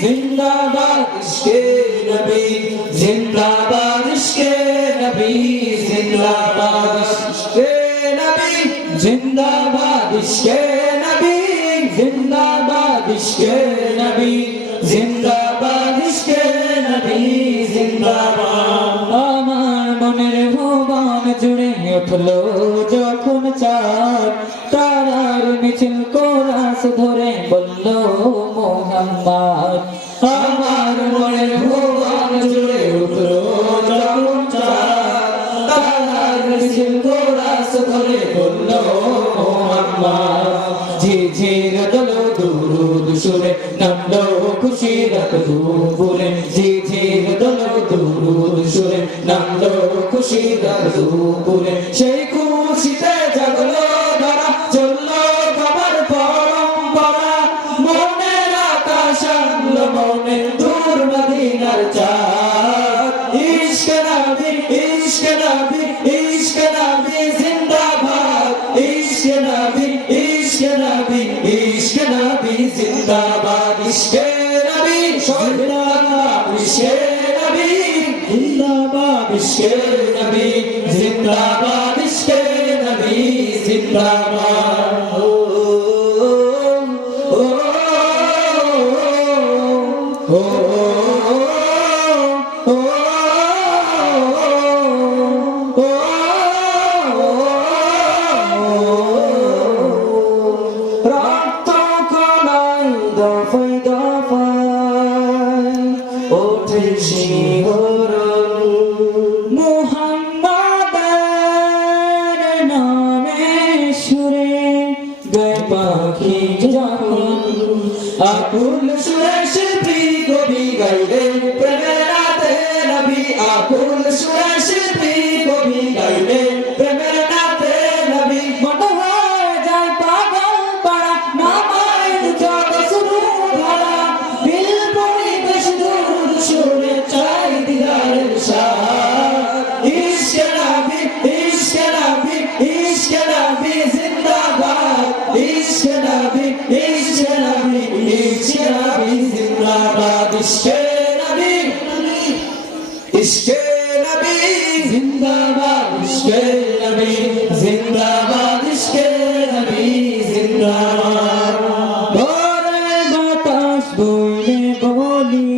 जिंदाबाद इश्क़े नबी जिंदाबाद इश्क़े नबी जिंदाबाद इश्क़े नबी जिंदाबाद इश्क़े नबी जिंदाबाद इश्क़े नबी जिंदाबाद इश्क़े नबी जिंदाबाद আমার মনের ভুবন জুড়ে উঠলো যখন চাঁদ তারার মিছিল কোরাস ধরে বলল মোহাম্মদ আমার মনের ভুবন জুড়ে উঠলো যখন চাঁদ তারার মিছিল কোরাস ধরে বলল মোহাম্মদ ঝিঝির দোলো দুরুদ সুরে নামলো খুশির দুপুরে ঝিঝির দোলো দুরুদ সুরে নামলো খুশির দুপুরে সেই খুশিতে জাগলো ধরা চললো খবর পরম্পরা মনের আকাশ আনলো মনে দূর মদিনার চাঁদ ইশকে নবী ইশকে নবী ইশকে নবী জিন্দাবাদ ইশকে নবী ইশকে নবী ইশকে নবী জিন্দাবাদ ইশকে নবী জিন্দাবাদ ইশকে নবী জিন্দাবাদ ইশকে নবী জিন্দাবাদ ইশকে নবী জিন্দাবাদ রক্ত কণায় দফায় দফায় ওঠে শিহরণ মুহাম্মাদের নামে সুরে গায় পাখি যখন আকুল সুরে শিল্পী কবি গাইলে প্রেমের রাতে নবী আকুল সুরে শিল্পী কবি গাইলে প্রেমের রাতে নবী মন হয়ে যায় পাগল পাড়া নামায় জগ শুরু ধরা দিল পরিবেশ দূর সুরে চাই দিদারের শাহ ইশকে নবী ইশকে নবী ইশকে নবী জিন্দাবাদ ইশকে নবী ইশকে নবী ইশকে নবী জিন্দাবাদ ইশকে নবী ইশকে নবী জিন্দাবাদ ইশকে নবী জিন্দাবাদ ইশকে নবী জিন্দাবাদ ভোরের বাতাস বইলে বলি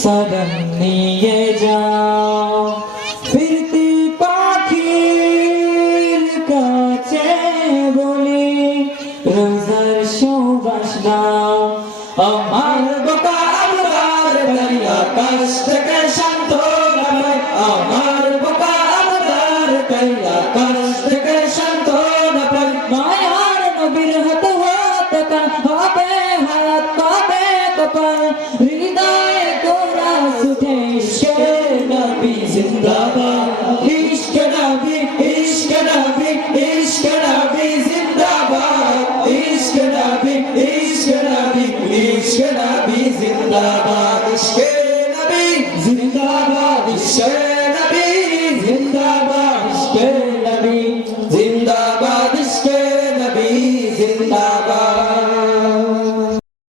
সালাম নিয়ে যাও ফিরতি পাখির কাছে বলি রোজার সুবাস দাও আমার বোকা আমার তাই আকাশ থেকে শান্ত নামায় আমার বোকা আমার তাই আকাশ থেকে শান্ত নামায় মায়ার নবীর হাত হাত কান হবে হাত পাবে কপাল হৃদয়ে কোরা সুঠে ইশকে নবী জিন্দাবাদ ইশকে নবী ইশকে নবী ইশকে নবী জিন্দাবাদ ইশকে নবী ইশকে নবী ইশকে নবী জিন্দাবাদ ইশকে নবী জিন্দাবাদ ইশকে